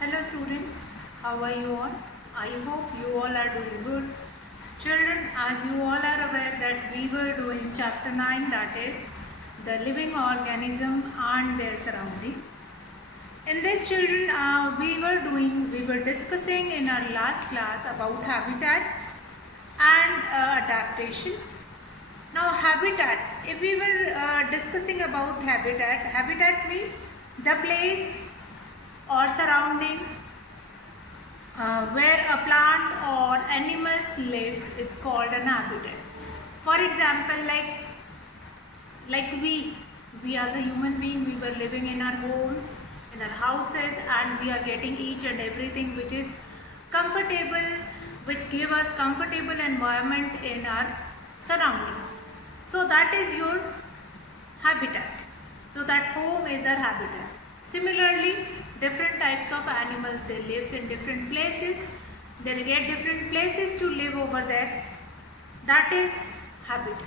Hello students, how are you all? I hope you all are doing good. Children, as you all are aware that we were doing chapter 9, that is the living organism and their surrounding. In this children, we were discussing in our last class about habitat and adaptation. Now habitat, if we were discussing about habitat means the place or surrounding where a plant or animals lives is called an habitat. For example, like we as a human being, we were living in our homes, in our houses, and we are getting each and everything which is comfortable, which give us comfortable environment in our surrounding. So that is your habitat. So that home is our habitat. Similarly, different types of animals, they live in different places, they'll get different places to live over there. That is habitat.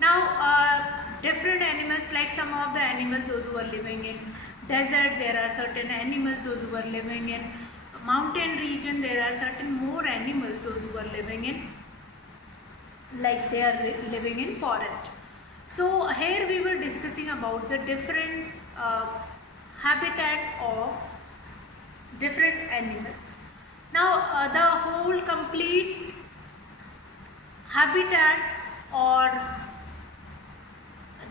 Now different animals, like some of the animals, those who are living in desert, there are certain animals, those who are living in mountain region, there are certain more animals, those who are living in, like they are living in forest. So here we were discussing about the different habitat of different animals. Now the whole complete habitat or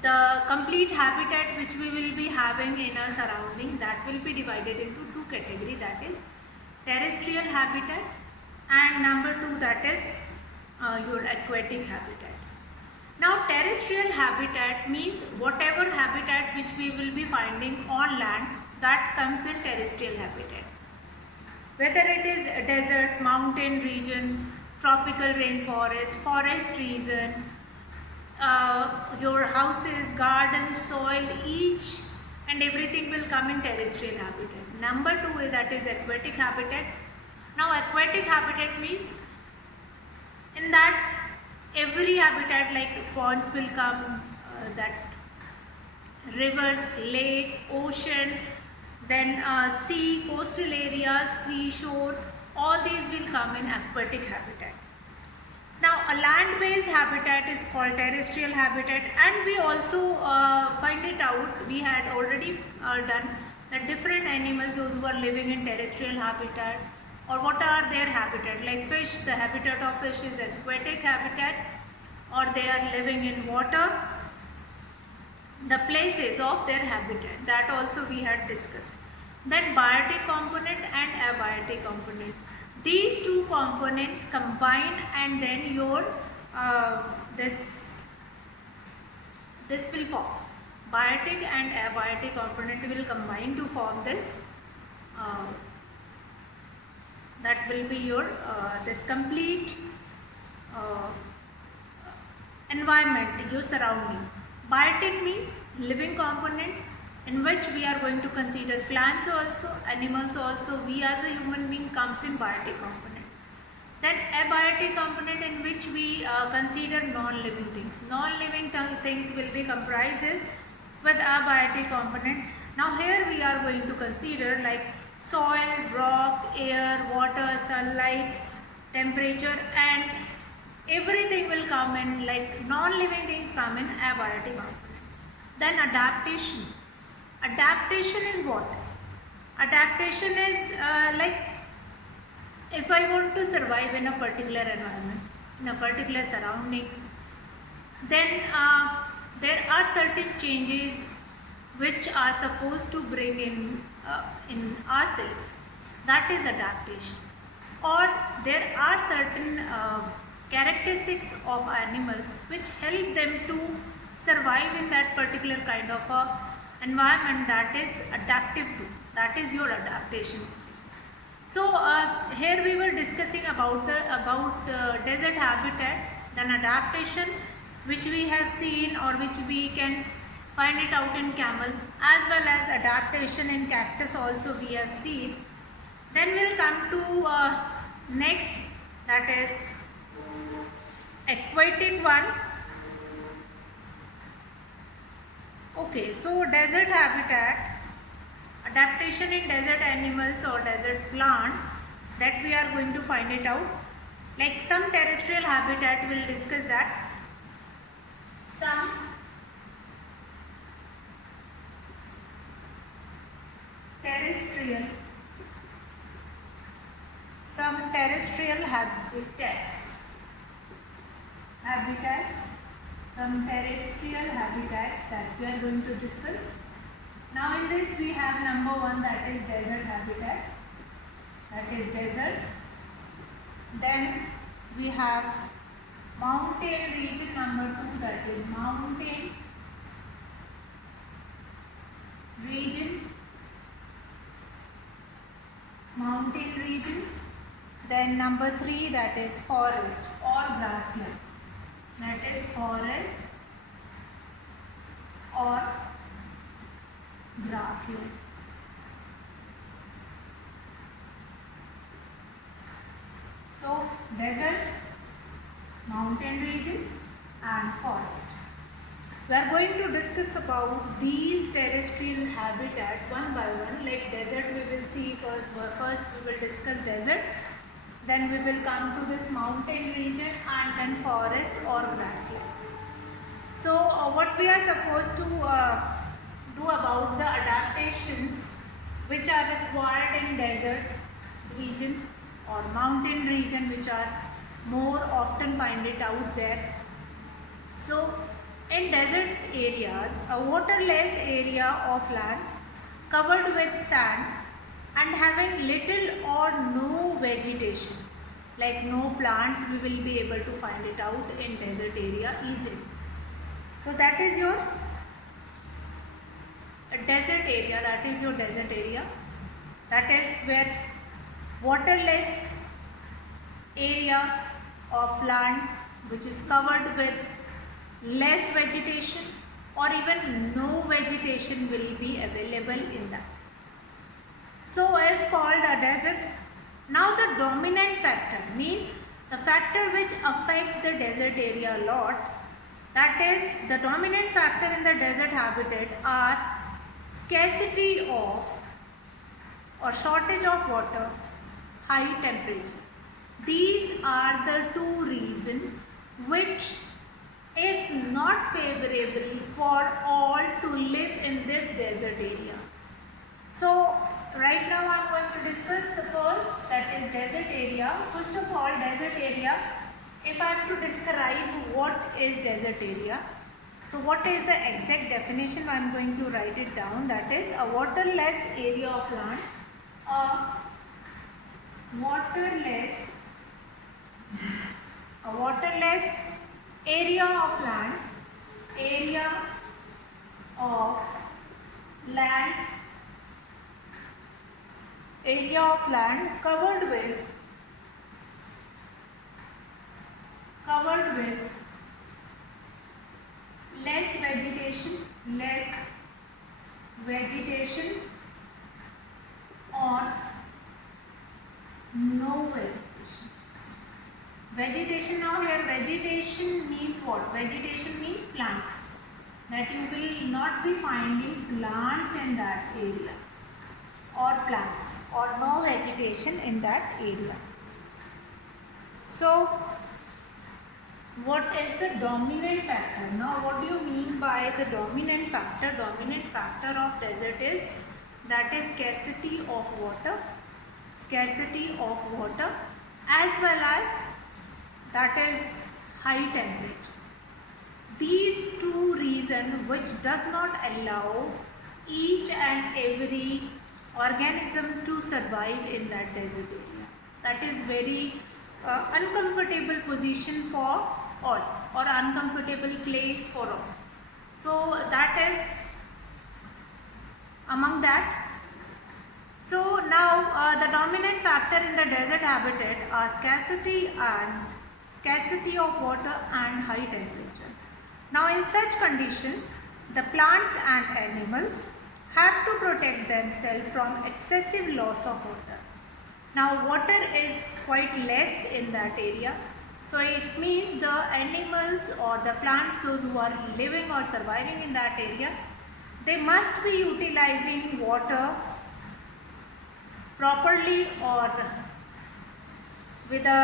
the complete habitat which we will be having in our surrounding, that will be divided into two categories, that is terrestrial habitat and number two, that is your aquatic habitat. Now terrestrial habitat means whatever habitat which we will be finding on land, that comes in terrestrial habitat. Whether it is a desert, mountain region, tropical rainforest, forest region, your houses, gardens, soil, each and everything will come in terrestrial habitat. Number two, that is aquatic habitat. Now aquatic habitat means in that every habitat, like ponds will come, that rivers, lake, ocean, then sea, coastal areas, seashore, all these will come in aquatic habitat. Now a land-based habitat is called terrestrial habitat, and we also find it out, we had already done that different animals, those who are living in terrestrial habitat, or what are their habitat, like fish, the habitat of fish is aquatic habitat, or they are living in water, the places of their habitat, that also we had discussed. Then biotic component and abiotic component, these two components combine, and then your this will form biotic and abiotic component will combine to form this, that will be your the complete environment, your surrounding. Biotic means living component, in which we are going to consider plants also, animals also. We as a human being comes in biotic component. Then abiotic component, in which we consider non-living things. Non-living things will be comprises with abiotic component. Now here we are going to consider like soil, rock, air, water, sunlight, temperature, and everything will come in, like non-living things come in abiotic component. Then adaptation. Adaptation is what? Adaptation is like if I want to survive in a particular environment, in a particular surrounding, then there are certain changes which are supposed to bring in ourselves. That is adaptation. Or there are certain characteristics of animals which help them to survive in that particular kind of a environment, that is adaptive to, that is your adaptation. So here we were discussing about the desert habitat, then adaptation, which we have seen or which we can find it out in camel, as well as adaptation in cactus also we have seen. Then we'll come to next, that is aquatic one. Okay, so desert habitat, Adaptation in desert animals or desert plant, that we are going to find it out. Like some terrestrial habitat, we will discuss that. Some terrestrial habitats, some terrestrial habitats that we are going to discuss. Now in this we have number one, that is desert habitat, that is desert. Then we have mountain region, number two, that is mountain regions, mountain regions. Then number three, that is forest or grassland, that is forest or grassland. So desert, mountain region and forest. We are going to discuss about these terrestrial habitat one by one. Like desert we will see first. First we will discuss desert, then we will come to this mountain region and then forest or grassland. So what we are supposed to do about the adaptations which are required in desert region or mountain region, which are more often find it out there. So in desert areas, a waterless area of land covered with sand and having little or no vegetation, like no plants, we will be able to find it out in desert area easily. So that is your desert area, that is your desert area. That is where waterless area of land which is covered with less vegetation or even no vegetation will be available in that. So is called a desert. Now the dominant factor means the factor which affect the desert area a lot, that is the dominant factor in the desert habitat are scarcity of or shortage of water, high temperature. These are the two reasons which is not favorable for all to live in this desert area. So right now I am going to discuss the first, that is desert area. First of all, desert area, if I have to describe what is desert area, so what is the exact definition, I am going to write it down. That is a waterless area of land, a waterless area of land, covered with less vegetation or no vegetation. Vegetation, now here vegetation means what? Vegetation means plants. That you will not be finding plants in that area, or plants or no vegetation in that area. So what is the dominant factor? Now what do you mean by the dominant factor? Dominant factor of desert is, that is scarcity of water as well as that is high temperature. These two reasons which does not allow each and every organism to survive in that desert area. That is very uncomfortable position for all, or uncomfortable place for all. So that is among that. So now the dominant factor in the desert habitat are scarcity of water and high temperature. Now in such conditions, the plants and animals have to protect themselves from excessive loss of water. Now water is quite less in that area, so it means the animals or the plants, those who are living or surviving in that area, they must be utilizing water properly or with a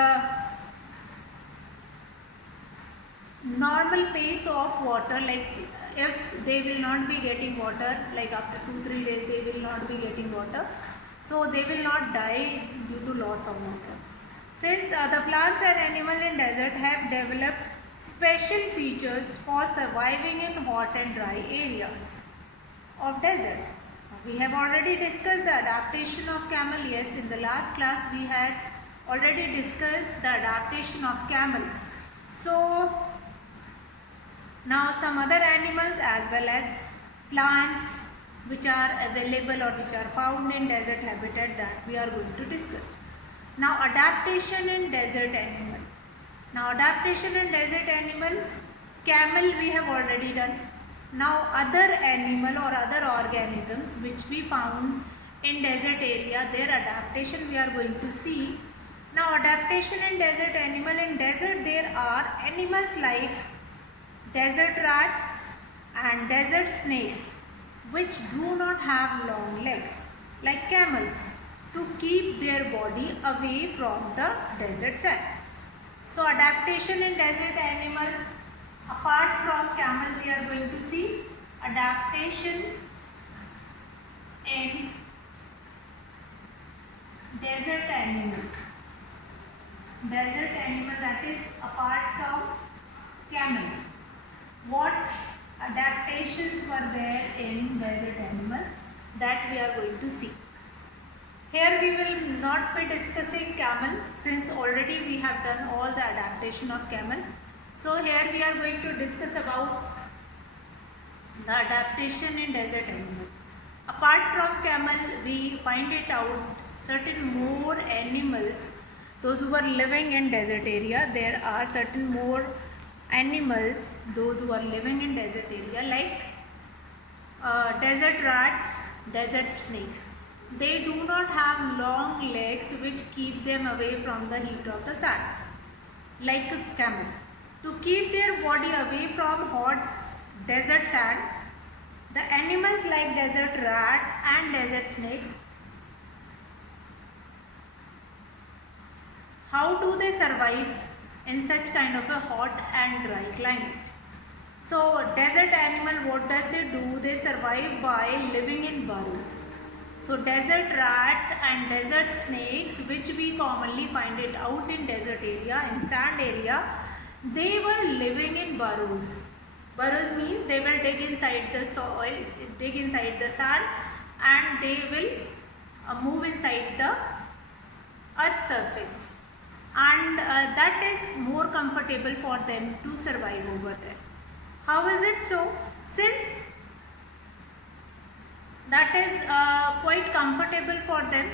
normal pace of water, like if they will not be getting water, like after 2-3 days they will not be getting water, so they will not die due to loss of water. Since the plants and animals in desert have developed special features for surviving in hot and dry areas of desert. We have already discussed the adaptation of camel. Yes, in the last class we had already discussed the adaptation of camel. So now some other animals as well as plants which are available or which are found in desert habitat that we are going to discuss. Now adaptation in desert animal. Now adaptation in desert animal, camel we have already done. Now other animal or other organisms which we found in desert area, their adaptation we are going to see. Now adaptation in desert animal, in desert there are animals like desert rats and desert snakes which do not have long legs like camels to keep their body away from the desert sand. So adaptation in desert animal, apart from camel we are going to see adaptation in desert animal. Desert animal, that is apart from camel. What adaptations were there in desert animal that we are going to see. Here we will not be discussing camel since already we have done all the adaptation of camel. So here we are going to discuss about the adaptation in desert animal. Apart from camel, we find it out certain more animals, those who are living in desert area. There are certain more animals, those who are living in desert area, like desert rats, desert snakes. They do not have long legs which keep them away from the heat of the sun, like a camel. To keep their body away from hot desert sand, the animals like desert rat and desert snakes, how do they survive in such kind of a hot and dry climate? So desert animal, what does they do? They survive by living in burrows. So desert rats and desert snakes, which we commonly find it out in desert area, in sand area, they were living in burrows. Burrows means they will dig inside the soil, dig inside the sand, and they will move inside the earth surface, and that is more comfortable for them to survive over there. How is it so? Since that is quite comfortable for them,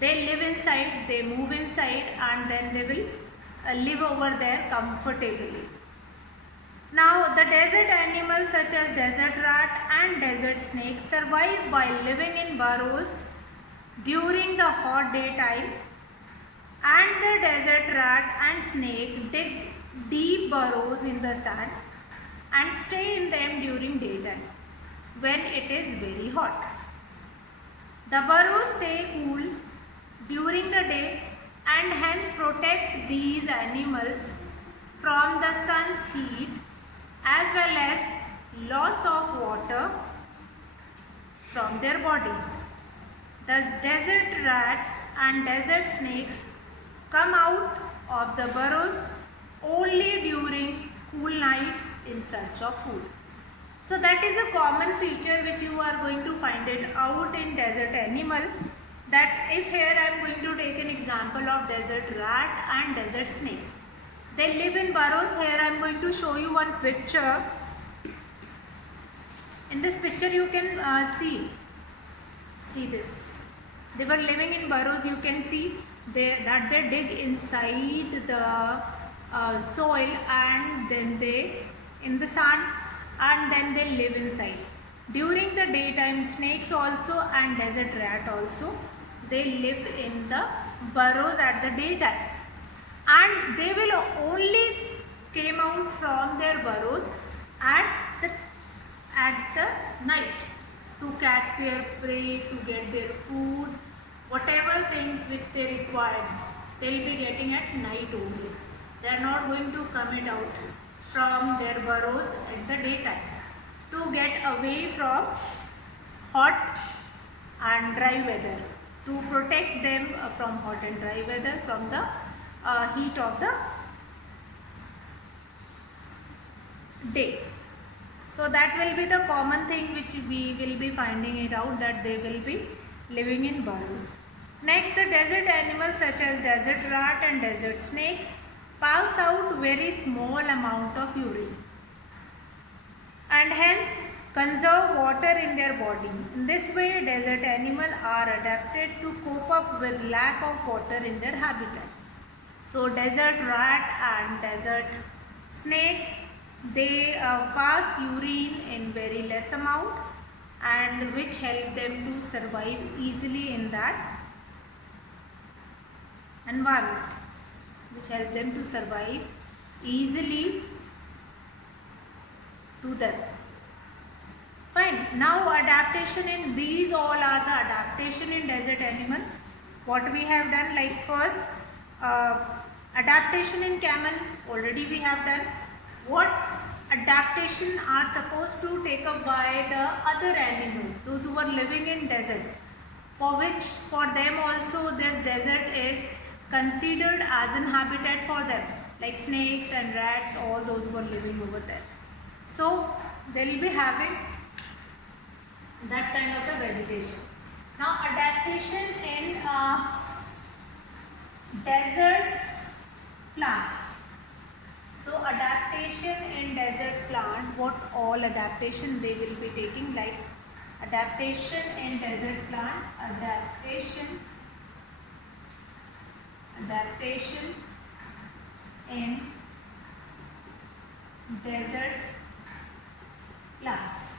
they live inside, they move inside, and then they will live over there comfortably. Now the desert animals such as desert rat and desert snake survive by living in burrows during the hot daytime, and the desert rat and snake dig deep burrows in the sand and stay in them during daytime when it is very hot. The burrows stay cool during the day and hence protect these animals from the sun's heat as well as loss of water from their body. The desert rats and desert snakes come out of the burrows only during cool night in search of food. So that is a common feature which you are going to find it out in desert animal, that if here I am going to take an example of desert rat and desert snakes. They live in burrows. Here I am going to show you one picture. In this picture you can see this. They were living in burrows. You can see that they dig inside the soil, and then they in the sun, and then they live inside. During the daytime, snakes also and desert rat also, they live in the burrows at the daytime, and they will only came out from their burrows at the night to catch their prey, to get their food, whatever things which they require, they will be getting at night only. They are not going to come it out from their burrows at the daytime to get away from hot and dry weather, to protect them from hot and dry weather, from the heat of the day. So that will be the common thing which we will be finding it out, that they will be living in burrows. Next, the desert animals such as desert rat and desert snake pass out very small amount of urine and hence conserve water in their body. In this way, desert animals are adapted to cope up with lack of water in their habitat. So desert rat and desert snake, they pass urine in very less amount, and which help them to survive easily in that environment, which help them to survive easily to them. Fine. Now adaptation in these all are the adaptation in desert animal. What we have done, like first adaptation in camel, already we have done. What adaptation are supposed to take up by the other animals, those who are living in desert, for which for them also this desert is considered as an habitat for them, like snakes and rats, all those who are living over there. So they will be having that kind of a vegetation. Now adaptation in desert plants. So adaptation in desert plant, what all adaptation they will be taking, like adaptation in desert plant, adaptation in desert plants.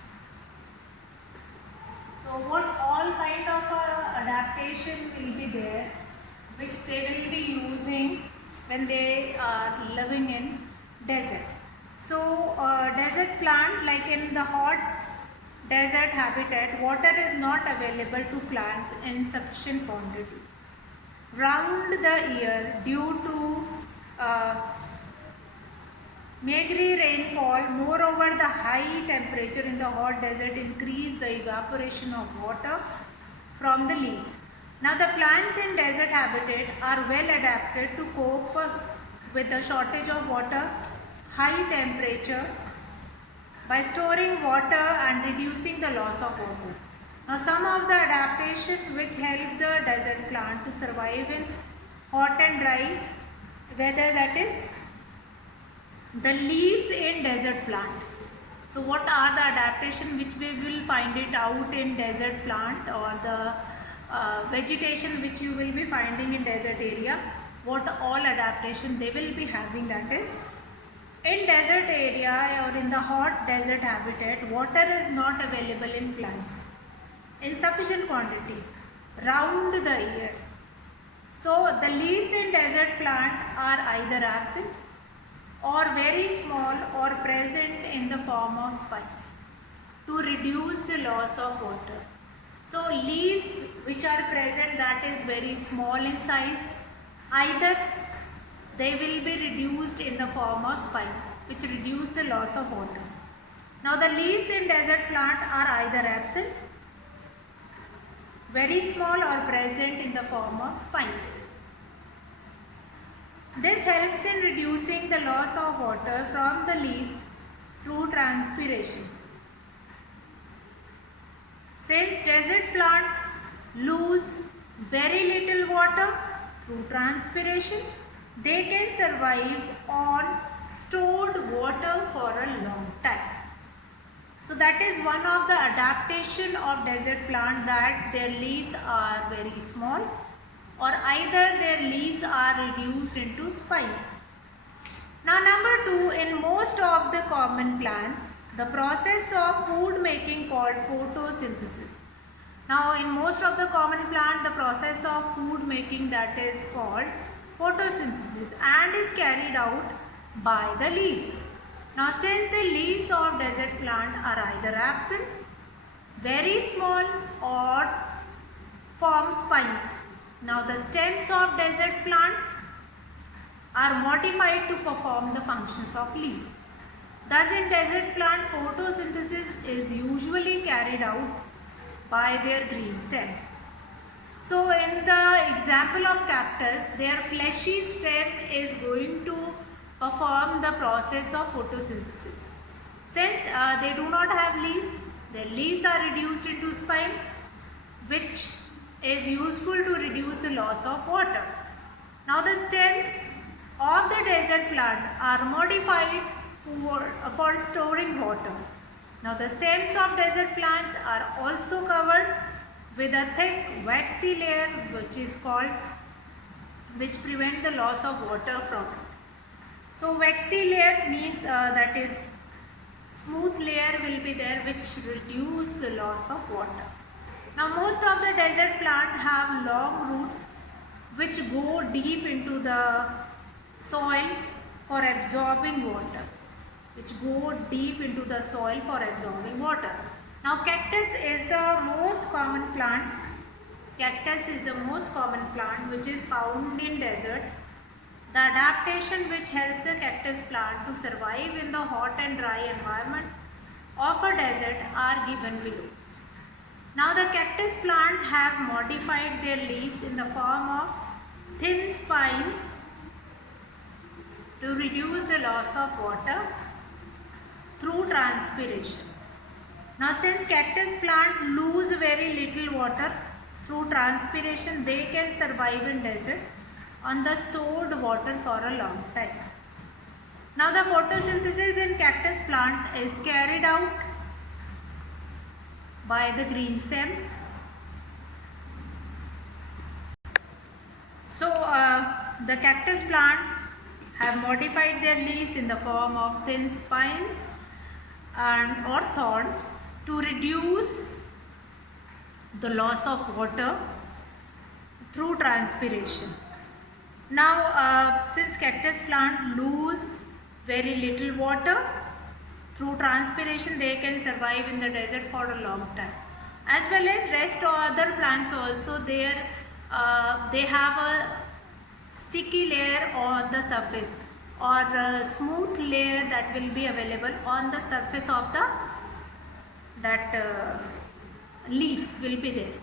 So what all kind of adaptation will be there, which they will be using when they are living in desert. So desert plant, like in the hot desert habitat, water is not available to plants in sufficient quantity. Round the year, due to meagre rainfall, moreover the high temperature in the hot desert increase the evaporation of water from the leaves. Now the plants in desert habitat are well adapted to cope with the shortage of water, high temperature, by storing water and reducing the loss of water. Now some of the adaptation which help the desert plant to survive in hot and dry weather, that is the leaves in desert plant. So what are the adaptation which we will find it out in desert plant, or the vegetation which you will be finding in desert area, what all adaptation they will be having, that is in desert area or in the hot desert habitat, water is not available in plants in sufficient quantity round the year. So the leaves in desert plant are either absent or very small or present in the form of spikes to reduce the loss of water. So leaves which are present, that is very small in size, either they will be reduced in the form of spikes which reduce the loss of water. Now the leaves in desert plant are either absent, very small or present in the form of spines. This helps in reducing the loss of water from the leaves through transpiration. Since desert plant lose very little water through transpiration, they can survive on stored water for a long time. So that is one of the adaptation of desert plant, that their leaves are very small or either their leaves are reduced into spines. Now number 2, in most of the common plants, the process of food making called photosynthesis. Now in most of the common plant, the process of food making, that is called photosynthesis, and is carried out by the leaves. Now since the leaves of desert plant are either absent, very small, or form spines, Now the stems of desert plant are modified to perform the functions of leaf. Thus in desert plant, photosynthesis is usually carried out by their green stem. So in the example of cactus, their fleshy stem is going to perform the process of photosynthesis. Since they do not have leaves, their leaves are reduced into spine, which is useful to reduce the loss of water. Now the stems of the desert plant are modified for storing water. Now the stems of desert plants are also covered with a thick waxy layer which prevent the loss of water from it. So waxy layer means that is smooth layer will be there which reduce the loss of water. Now most of the desert plant have long roots which go deep into the soil for absorbing water. Now cactus is the most common plant. Which is found in desert. The adaptation which help the cactus plant to survive in the hot and dry environment of a desert are given below. Now the cactus plant have modified their leaves in the form of thin spines to reduce the loss of water through transpiration. Now since cactus plant lose very little water through transpiration, they can survive in desert on the stored water for a long time. Now the photosynthesis in cactus plant is carried out by the green stem. So the cactus plant have modified their leaves in the form of thin spines or thorns to reduce the loss of water through transpiration. Now since cactus plant lose very little water through transpiration, they can survive in the desert for a long time. As well as rest of other plants also, they have a sticky layer on the surface or a smooth layer that will be available on the surface of the leaves will be there.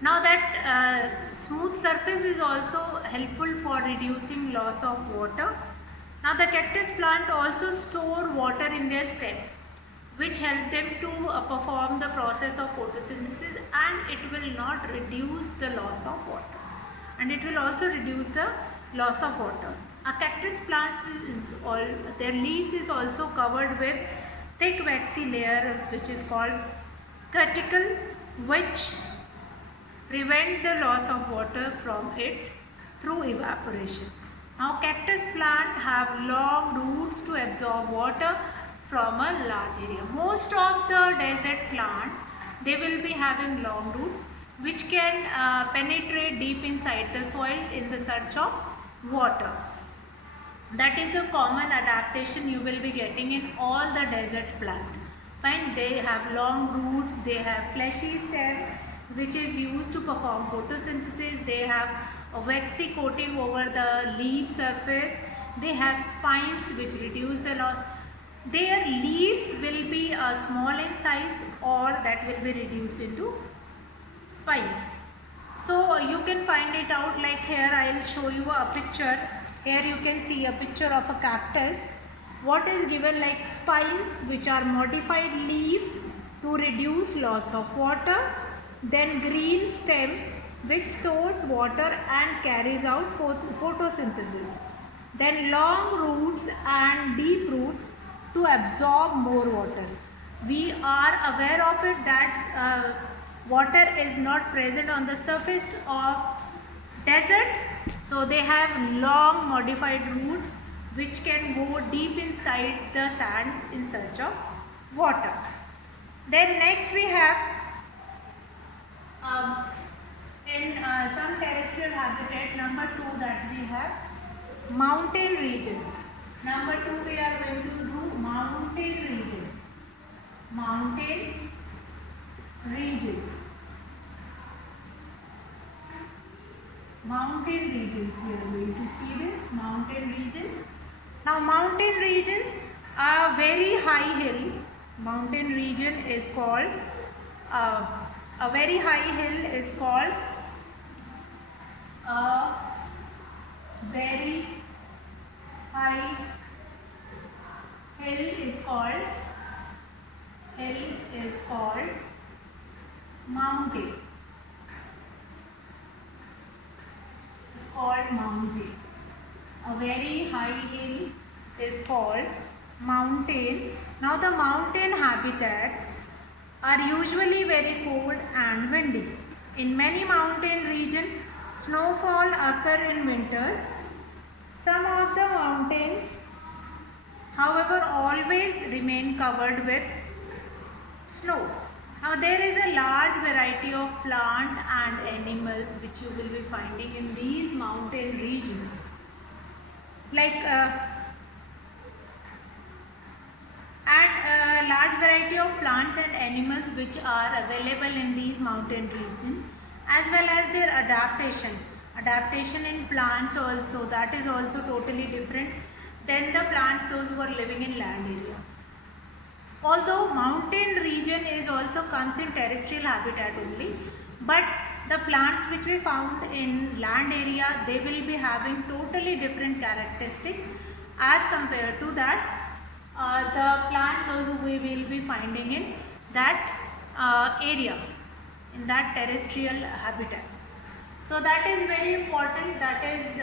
Now that smooth surface is also helpful for reducing loss of water. Now the cactus plant also store water in their stem, which help them to perform the process of photosynthesis, and it will not reduce the loss of water, and it will also reduce the loss of water. A cactus plant their leaves is also covered with thick waxy layer which is called cuticle, which prevent the loss of water from it through evaporation. Now cactus plant have long roots to absorb water from a large area. Most of the desert plant, they will be having long roots which can penetrate deep inside the soil in the search of water. That is the common adaptation you will be getting in all the desert plant. Fine, they have long roots, they have fleshy stem which is used to perform photosynthesis, they have a waxy coating over the leaf surface, they have spines which reduce the loss. Their leaf will be small in size or that will be reduced into spines. So you can find it out, like here I will show you a picture. Here you can see a picture of a cactus. What is given, like spines which are modified leaves to reduce loss of water, then green stem which stores water and carries out photosynthesis, then long roots and deep roots to absorb more water. We are aware of it that water is not present on the surface of desert, so they have long modified roots which can go deep inside the sand in search of water. Then next we have in some terrestrial habitat, number 2, that we have mountain region. Number 2 we are going to do mountain region. Mountain regions. mountain regions. We are going to see this mountain regions. Now mountain regions, a very high hill mountain region is called a very high hill is called a very high hill is called mountain. It's called mountain. A very high hill is called mountain. Now the mountain habitats are usually very cold and windy. In many mountain regions, snowfall occur in winters. Some of the mountains, however, always remain covered with snow. Now there is a large variety of plant and animals which you will be finding in these mountain regions. Like and a large variety of plants and animals which are available in these mountain regions, as well as their adaptation in plants also, that is also totally different than the plants those who are living in land area. Although mountain region is also comes in terrestrial habitat only, but the plants which we found in land area, they will be having totally different characteristic as compared to that the plants those we will be finding in that area, in that terrestrial habitat. So that is very important. That is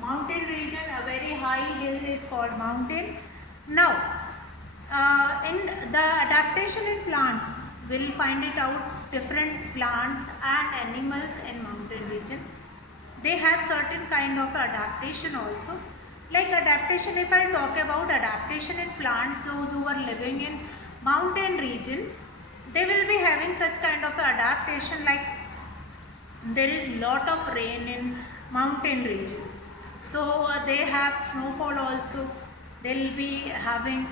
mountain region, a very high hill is called mountain. Now in the adaptation in plants, we'll find it out different plants and animals in mountain region. They have certain kind of adaptation also. Like adaptation, if I talk about adaptation in plant, those who are living in mountain region, they will be having such kind of adaptation, like there is lot of rain in mountain region. So they have snowfall also. They will be having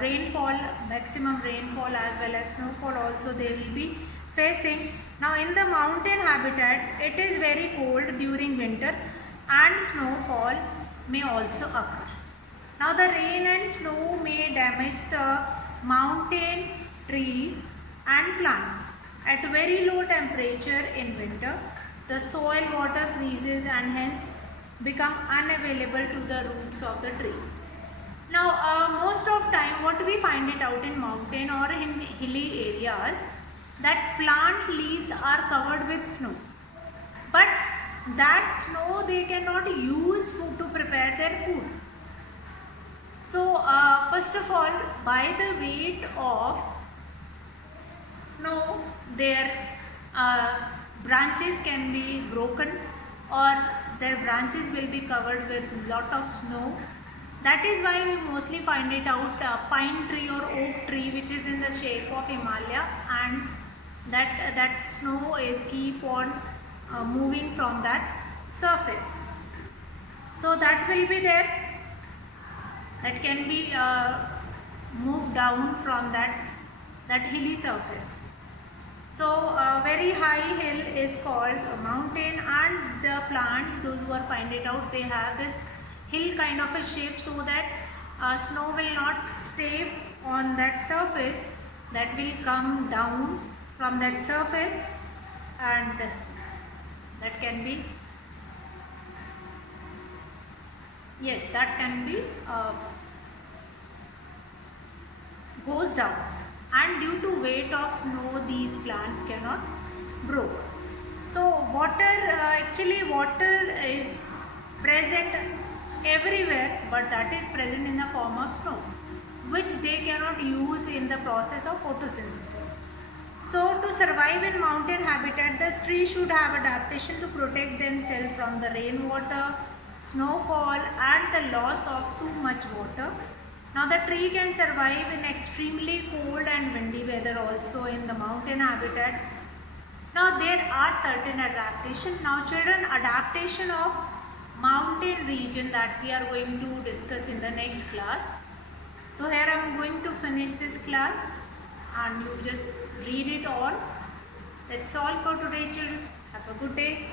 rainfall, maximum rainfall as well as snowfall also they will be facing. Now in the mountain habitat, it is very cold during winter and snowfall may also occur. Now the rain and snow may damage the mountain trees and plants. At very low temperature in winter, the soil water freezes and hence become unavailable to the roots of the trees. Now most of time what we find it out in mountain or in hilly areas, that plant leaves are covered with snow, but that snow they cannot use to prepare their food. So first of all, by the weight of snow, their branches can be broken or their branches will be covered with lot of snow. That is why we mostly find it out pine tree or oak tree which is in the shape of Himalaya, and that snow is keep on moving from that surface. So that will be there, that can be moved down from that hilly surface. So very high hill is called a mountain, and the plants those who are find it out, they have this hill kind of a shape so that snow will not stay on that surface, that will come down from that surface, and that can be, yes, that can be goes down, and due to weight of snow these plants cannot grow. So water, actually water is present everywhere, but that is present in the form of snow, which they cannot use in the process of photosynthesis. So to survive in mountain habitat, the tree should have adaptation to protect themselves from the rainwater, snowfall and the loss of too much water. Now the tree can survive in extremely cold and windy weather also in the mountain habitat. Now there are certain adaptation. Now children, adaptation of mountain region that we are going to discuss in the next class. So here I am going to finish this class and you just read it all. That's all for today children. Have a good day.